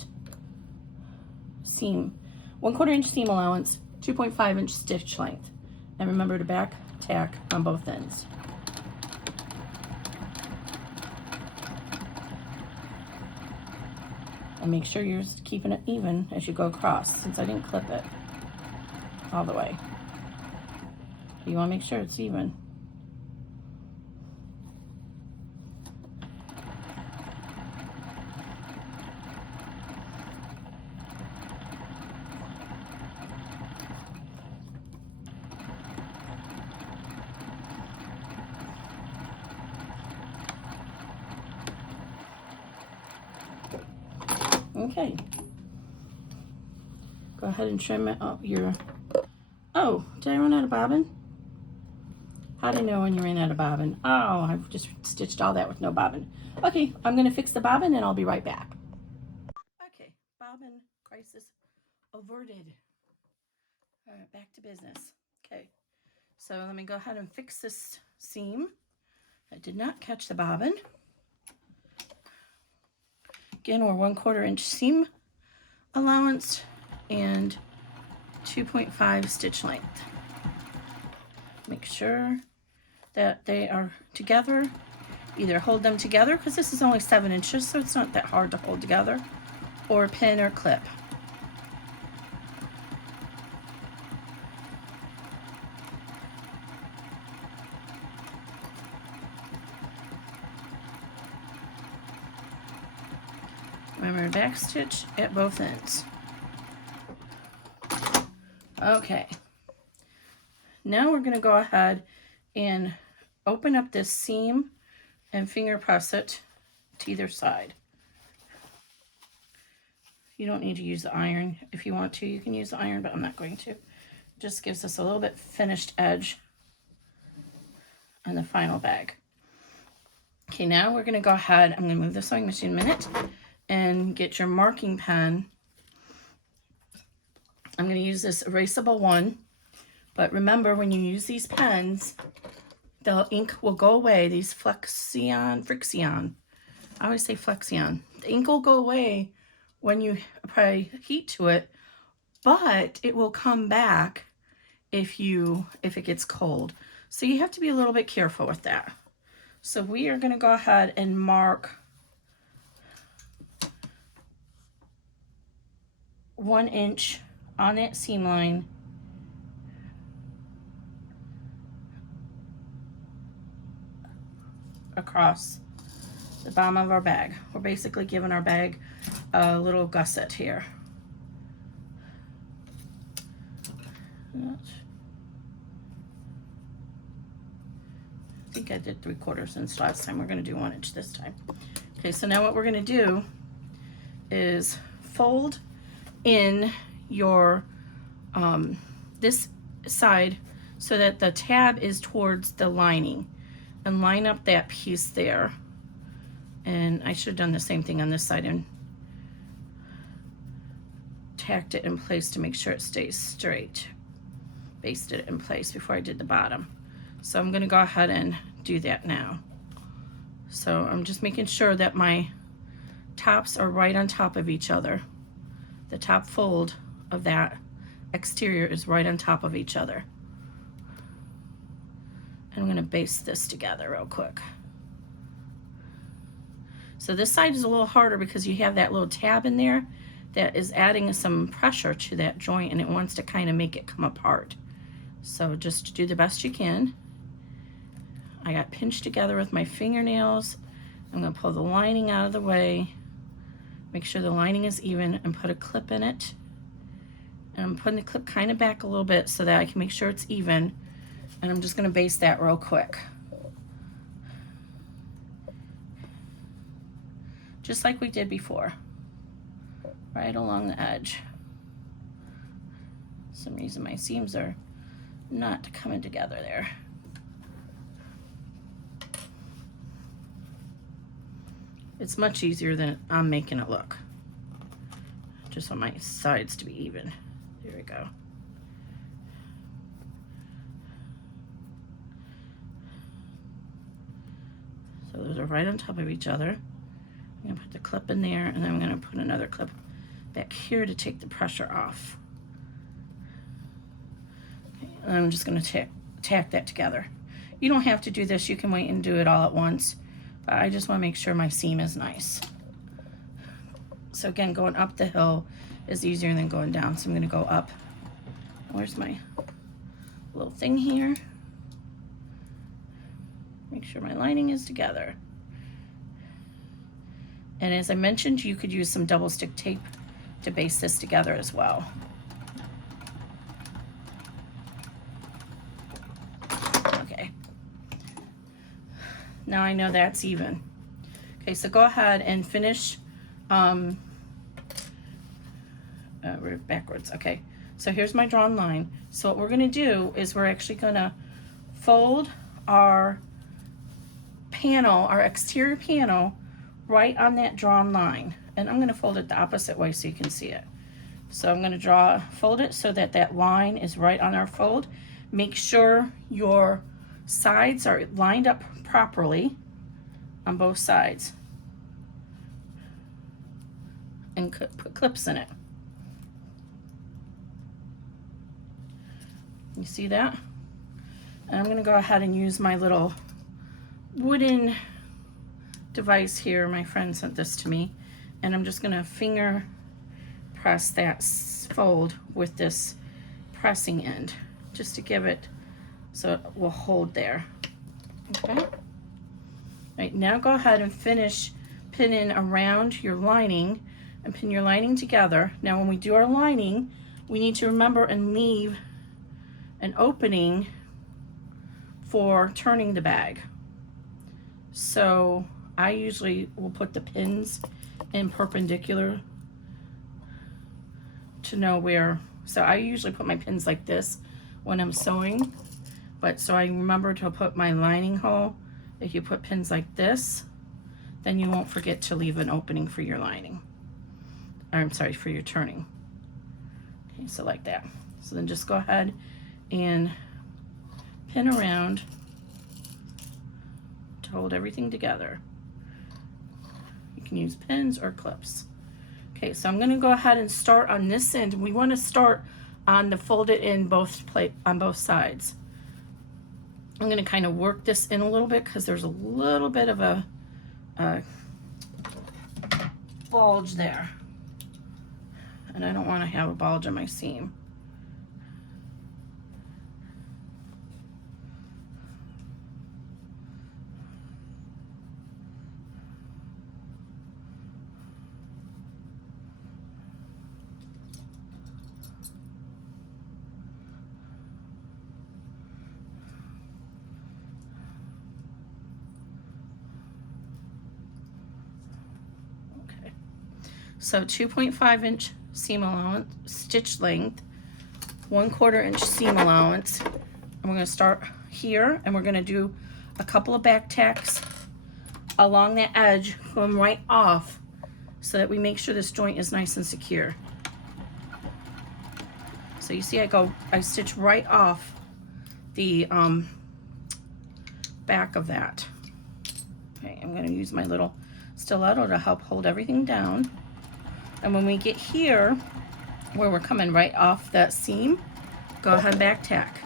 seam. 1/4 inch seam allowance, 2.5 inch stitch length. And remember to back tack on both ends. And make sure you're keeping it even as you go across, since I didn't clip it all the way. You want to make sure it's even. Okay, go ahead and trim it up your, oh, did I run out of bobbin? How do you know when you ran out of bobbin? Oh, I've just stitched all that with no bobbin. Okay, I'm going to fix the bobbin and I'll be right back. Okay, bobbin crisis averted. All right, back to business. Okay, so let me go ahead and fix this seam. I did not catch the bobbin. Again, we're 1/4 inch seam allowance and 2.5 stitch length. Make sure that they are together. Either hold them together, because this is only 7 inches, so it's not that hard to hold together, or pin or clip. Remember, back stitch at both ends. Okay, now we're going to go ahead and open up this seam and finger press it to either side. You don't need to use the iron. If you want to, you can use the iron, but I'm not going to. It just gives us a little bit finished edge on the final bag. Okay, now we're going to go ahead. I'm going to move the sewing machine a minute and get your marking pen. I'm going to use this erasable one, but remember, when you use these pens, the ink will go away. These Frixion. I always say Flexion. The ink will go away when you apply heat to it, but it will come back if it gets cold. So you have to be a little bit careful with that. So we are going to go ahead and mark 1 inch on that seam line across the bottom of our bag. We're basically giving our bag a little gusset here. I think I did 3/4 inch last time. We're going to do 1 inch this time. Okay, so now what we're going to do is fold in your this side so that the tab is towards the lining, and line up that piece there. And I should have done the same thing on this side and tacked it in place to make sure it stays straight. Basted it in place before I did the bottom. So I'm going to go ahead and do that now. So I'm just making sure that my tops are right on top of each other. The top fold of that exterior is right on top of each other. And I'm going to baste this together real quick. So this side is a little harder because you have that little tab in there that is adding some pressure to that joint, and it wants to kind of make it come apart. So just do the best you can. I got pinched together with my fingernails. I'm going to pull the lining out of the way. Make sure the lining is even and put a clip in it. And I'm putting the clip kind of back a little bit so that I can make sure it's even. And I'm just going to baste that real quick. Just like we did before. Right along the edge. For some reason my seams are not coming together there. It's much easier than I'm making it look. Just want my sides to be even. There we go. So those are right on top of each other. I'm going to put the clip in there, and then I'm going to put another clip back here to take the pressure off. Okay, and I'm just going to tack that together. You don't have to do this. You can wait and do it all at once. But I just want to make sure my seam is nice. So again, going up the hill is easier than going down. So I'm going to go up. Where's my little thing here? Make sure my lining is together. And as I mentioned, you could use some double stick tape to baste this together as well. Okay. Now I know that's even. Okay, so go ahead and finish. We're backwards. Okay, so here's my drawn line. So what we're going to do is we're actually going to fold our panel, our exterior panel, right on that drawn line. And I'm going to fold it the opposite way so you can see it. So I'm going to fold it so that that line is right on our fold. Make sure your sides are lined up properly on both sides. And put clips in it. You see that? And I'm going to go ahead and use my little wooden device here. My friend sent this to me. And I'm just going to finger press that fold with this pressing end just to give it so it will hold there. Okay? All right, now go ahead and finish pinning around your lining and pin your lining together. Now when we do our lining, we need to remember and leave an opening for turning the bag. So I usually will put the pins in perpendicular to know where. So I usually put my pins like this when I'm sewing, but so I remember to put my lining hole. If you put pins like this, then you won't forget to leave an opening for your lining. Or I'm sorry, for your turning. Okay, so like that. So then just go ahead and pin around to hold everything together. You can use pins or clips. Okay, so I'm going to go ahead and start on this end. We want to start on the folded in on both sides. I'm going to kind of work this in a little bit because there's a little bit of a bulge there. And I don't want to have a bulge in my seam. Okay. So 2.5 inch seam allowance, stitch length, 1/4 inch seam allowance. And we're going to start here and we're going to do a couple of back tacks along the edge going right off so that we make sure this joint is nice and secure. So you see I stitch right off the back of that. Okay, I'm going to use my little stiletto to help hold everything down. And when we get here, where we're coming right off that seam, go ahead and back tack.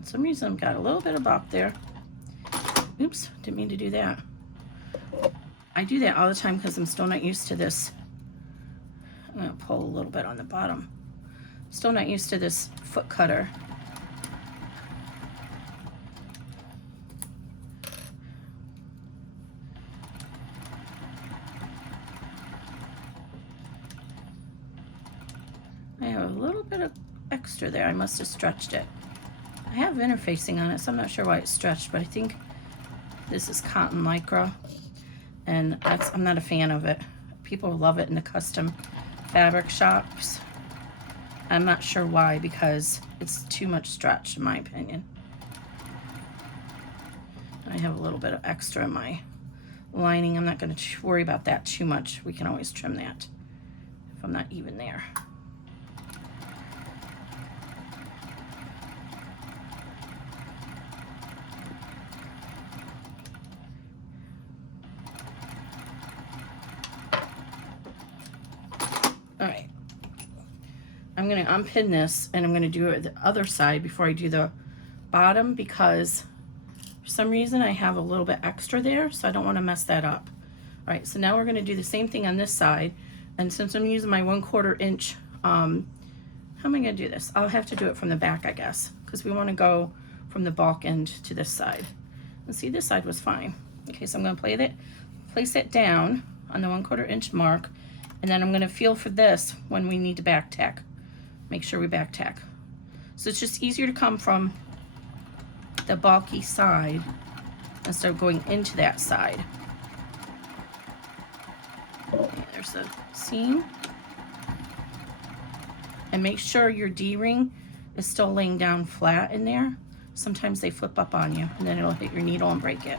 For some reason I've got a little bit of bop there. Oops, didn't mean to do that. I do that all the time because I'm still not used to this. I'm going to pull a little bit on the bottom. Still not used to this foot cutter. I have a little bit of extra there. I must have stretched it. I have interfacing on it, so I'm not sure why it's stretched, but I think this is cotton lycra, and I'm not a fan of it. People love it in the custom fabric shops. I'm not sure why, because it's too much stretch in my opinion. I have a little bit of extra in my lining. I'm not going to worry about that too much. We can always trim that if I'm not even there. All right, I'm going to unpin this and I'm going to do it the other side before I do the bottom, because for some reason I have a little bit extra there, so I don't want to mess that up. All right, so now we're going to do the same thing on this side, and since I'm using my 1/4 inch, how am I going to do this? I'll have to do it from the back, I guess, because we want to go from the bulk end to this side. And see, this side was fine. Okay, so I'm going to place it down on the 1/4 inch mark, and then I'm going to feel for this when we need to back tack. Make sure we back tack. So it's just easier to come from the bulky side instead of going into that side. Okay, there's the seam. And make sure your D-ring is still laying down flat in there Sometimes they flip up on you and then it'll hit your needle and break it.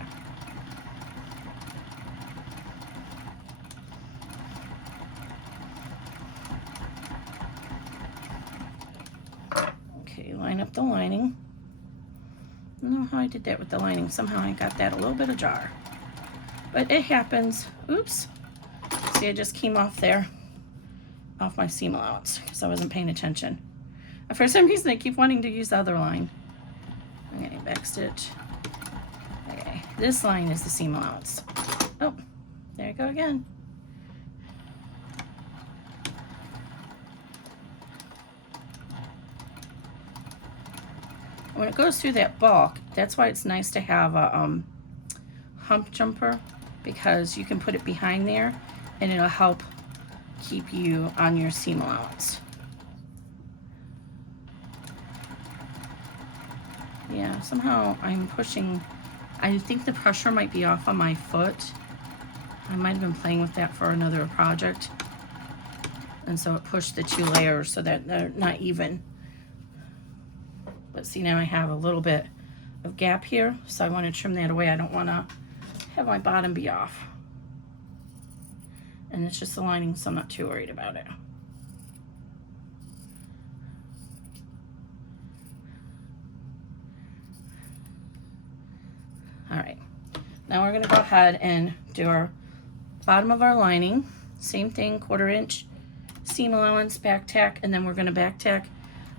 Okay, line up the lining. I don't know how I did that with the lining. Somehow I got that a little bit ajar. But it happens. Oops. See, I just came off there, off my seam allowance, because I wasn't paying attention. For some reason, I keep wanting to use the other line. Okay, back stitch. Okay, this line is the seam allowance. Oh, there you go again. When it goes through that bulk, that's why it's nice to have a hump jumper, because you can put it behind there and it'll help keep you on your seam allowance. Yeah, somehow I'm pushing, I think the pressure might be off on my foot. I might have been playing with that for another project. And so it pushed the two layers so that they're not even. But see, now I have a little bit of gap here, so I want to trim that away. I don't want to have my bottom be off. And it's just the lining, so I'm not too worried about it. All right, now we're going to go ahead and do our bottom of our lining. Same thing, 1/4 inch seam allowance, back tack, and then we're going to back tack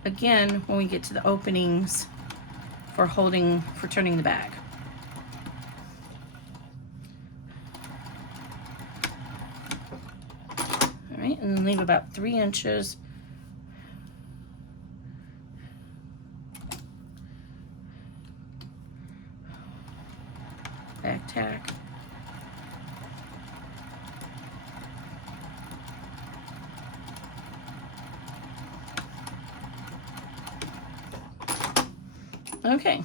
again when we get to the openings for turning the bag. All right, and then leave about 3 inches. Back tack. Okay.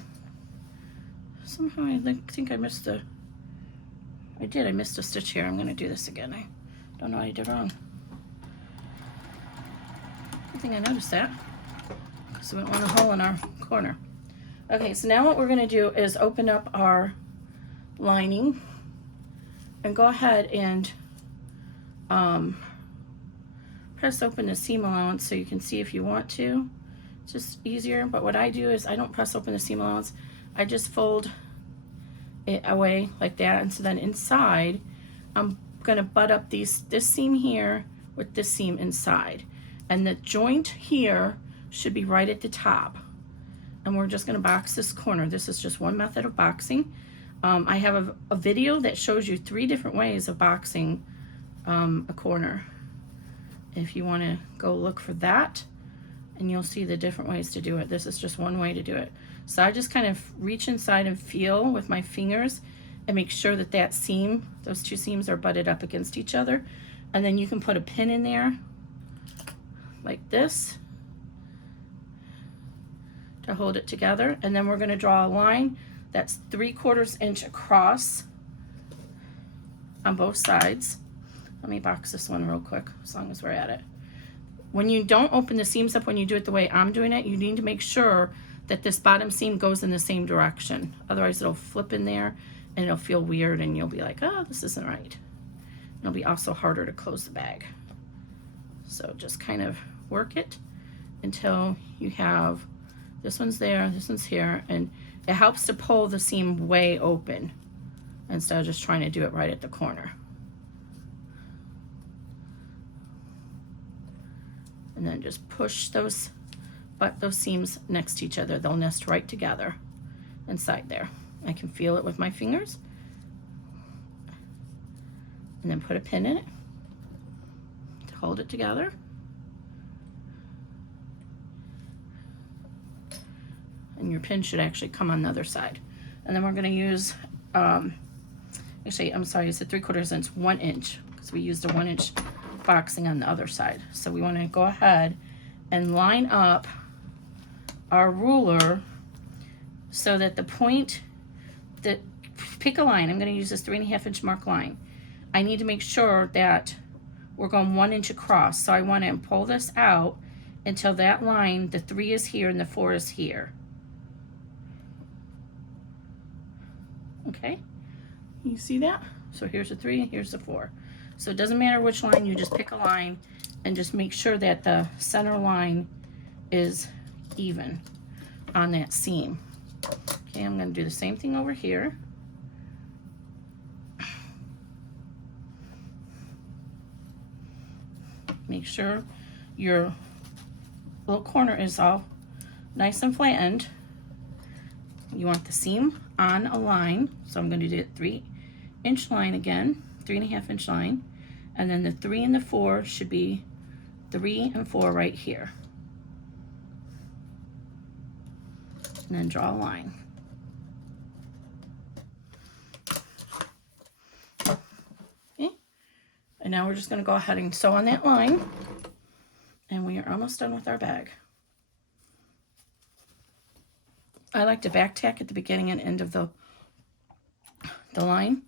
Somehow I think I missed a, I missed a stitch here. I'm going to do this again. I don't know what I did wrong. I think I noticed that, because we went one hole in our corner. Okay, so now what we're going to do is open up our lining and go ahead and press open the seam allowance so you can see if you want to. It's just easier, but what I do is I don't press open the seam allowance. I just fold it away like that, and so then inside I'm gonna butt up this seam here with this seam inside, and the joint here should be right at the top, and we're just gonna box this corner. This is just one method of boxing. I have a video that shows you 3 different ways of boxing a corner. If you want to go look for that, and you'll see the different ways to do it. This is just one way to do it. So I just kind of reach inside and feel with my fingers and make sure that that seam, those 2 seams are butted up against each other. And then you can put a pin in there like this to hold it together. And then we're going to draw a line that's 3/4 inch across on both sides. Let me box this one real quick as long as we're at it. When you don't open the seams up, when you do it the way I'm doing it, you need to make sure that this bottom seam goes in the same direction. Otherwise it'll flip in there and it'll feel weird and you'll be like, oh, this isn't right. It'll be also harder to close the bag. So just kind of work it until you have, this one's there, this one's here, and it helps to pull the seam way open instead of just trying to do it right at the corner. And then just push those seams next to each other. They'll nest right together inside there. I can feel it with my fingers. And then put a pin in it to hold it together. And your pin should actually come on the other side. And then we're going to use, actually, I'm sorry, it's a 3/4 inch, 1 inch, because we used a 1 inch boxing on the other side. So we want to go ahead and line up our ruler so that the point that, pick a line, I'm going to use this 3.5 inch mark line. I need to make sure that we're going 1 inch across. So I want to pull this out until that line, the 3 is here and the 4 is here. okay? You see that? So here's a 3, here's a 4. So it doesn't matter which line, you just pick a line and just make sure that the center line is even on that seam. Okay, I'm going to do the same thing over here. Make sure your little corner is all nice and flattened. You want the seam on a line, so I'm going to do a 3-inch line again, 3.5-inch line, and then the 3 and the 4 should be 3 and 4 right here. And then draw a line. Okay, and now we're just going to go ahead and sew on that line, and we are almost done with our bag. I like to back tack at the beginning and end of the line.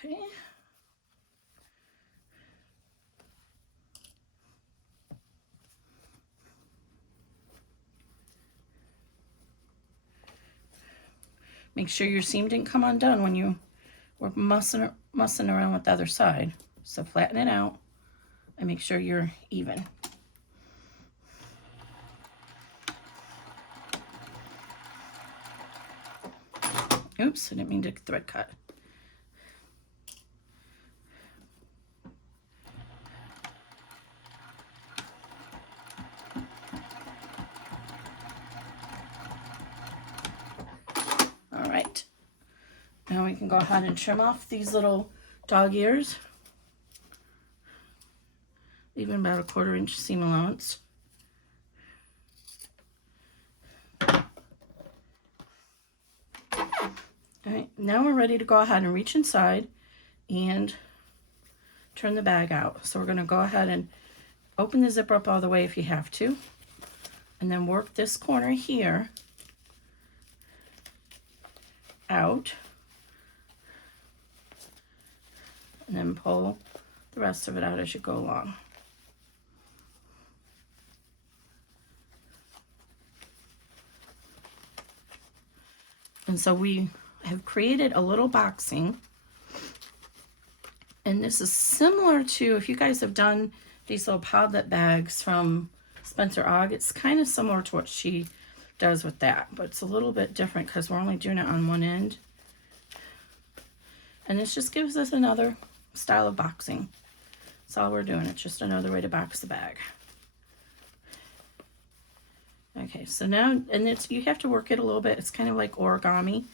Okay. Make sure your seam didn't come undone when you were mussing around with the other side. So flatten it out and make sure you're even. Oops, I didn't mean to thread cut. All right. Now we can go ahead and trim off these little dog ears. Leaving about a 1/4-inch seam allowance. All right, now we're ready to go ahead and reach inside and turn the bag out. So we're going to go ahead and open the zipper up all the way if you have to, and then work this corner here out, and then pull the rest of it out as you go along. And so we have created a little boxing, and this is similar to, if you guys have done these little Podlet bags from Spencer Ogg, it's kind of similar to what she does with that, but it's a little bit different because we're only doing it on one end. And this just gives us another style of boxing. That's all we're doing. It's just another way to box the bag. Okay, so now, and it's, you have to work it a little bit. It's kind of like origami,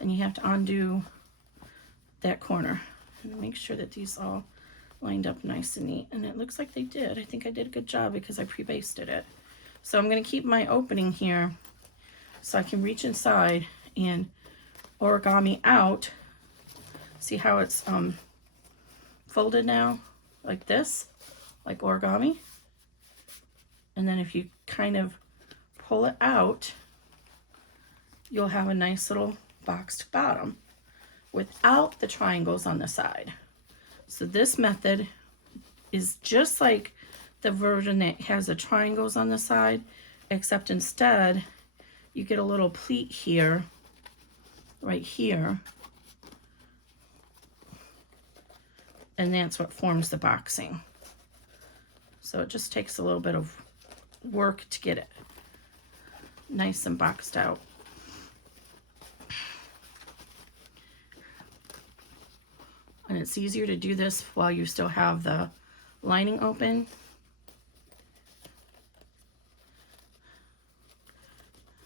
and you have to undo that corner and make sure that these all lined up nice and neat. And it looks like they did. I think I did a good job because I pre-basted it. So I'm going to keep my opening here so I can reach inside and origami out. See how it's folded now, like this, like origami. And then if you kind of pull it out, you'll have a nice little boxed bottom without the triangles on the side. So this method is just like the version that has the triangles on the side, except instead you get a little pleat here, right here, and that's what forms the boxing. So it just takes a little bit of work to get it nice and boxed out. And it's easier to do this while you still have the lining open.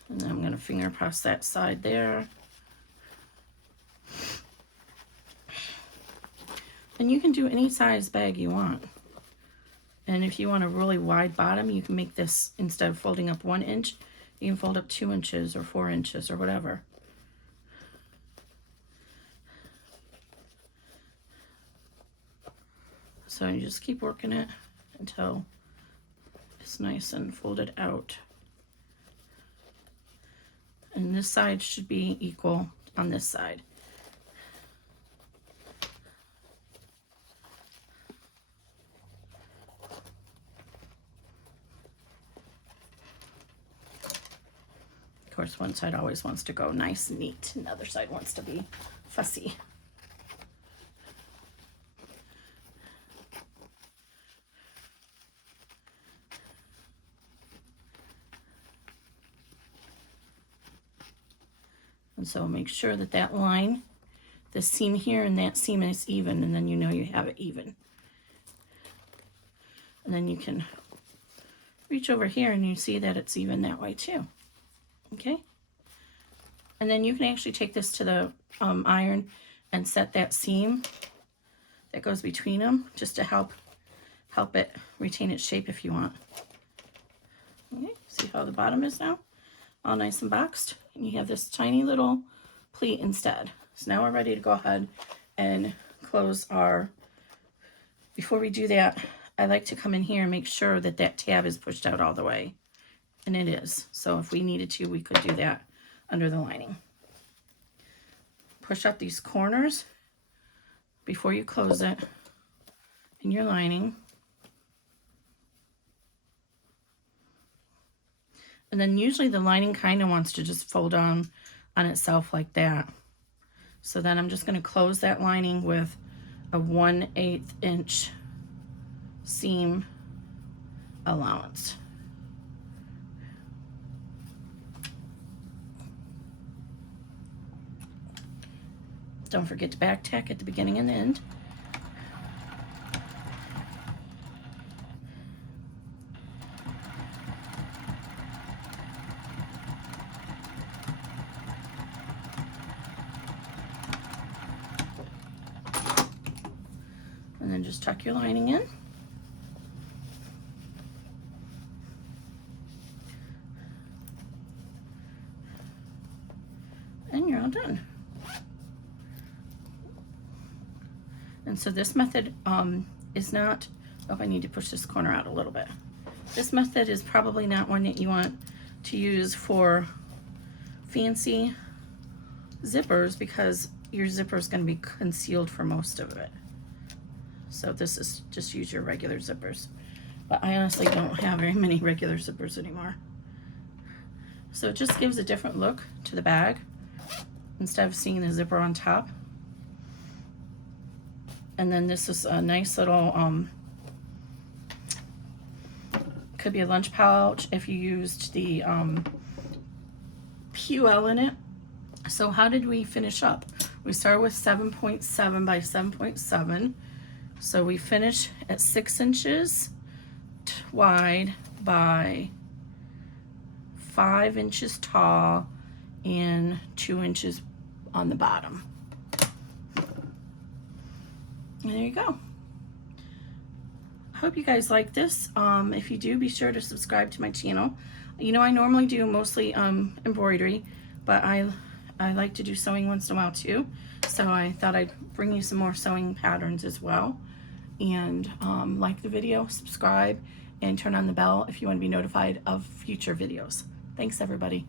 And then I'm going to finger press that side there. And you can do any size bag you want. And if you want a really wide bottom, you can make this, instead of folding up 1 inch, you can fold up 2 inches or 4 inches or whatever. So you just keep working it until it's nice and folded out. And this side should be equal on this side. course, one side always wants to go nice and neat, and the other side wants to be fussy. And so make sure that that line, this seam here and that seam is even, and then you know you have it even. And then you can reach over here and you see that it's even that way too. Okay? And then you can actually take this to the iron and set that seam that goes between them just to help it retain its shape if you want. Okay, see how the bottom is now? All nice and boxed. And you have this tiny little pleat instead. So now we're ready to go ahead and close our, before we do that, I like to come in here and make sure that that tab is pushed out all the way. And it is. So if we needed to, we could do that under the lining. Push up these corners before you close it in your lining. And then usually the lining kind of wants to just fold on itself like that. So then I'm just going to close that lining with a 1/8 inch seam allowance. Don't forget to back tack at the beginning and end. And then just tuck your lining in. And you're all done. And so this method is not, oh, I need to push this corner out a little bit. This method is probably not one that you want to use for fancy zippers because your zipper is going to be concealed for most of it. So this is just use your regular zippers. But I honestly don't have very many regular zippers anymore. So it just gives a different look to the bag instead of seeing the zipper on top. And then this is a nice little, could be a lunch pouch if you used the PUL in it. So how did we finish up? We started with 7.7 by 7.7. So we finish at 6 inches wide by 5 inches tall and 2 inches on the bottom. And there you go. I hope you guys like this. If you do, be sure to subscribe to my channel. You know, I normally do mostly embroidery, but I like to do sewing once in a while too. So I thought I'd bring you some more sewing patterns as well. And like the video, subscribe, and turn on the bell if you want to be notified of future videos. Thanks, everybody.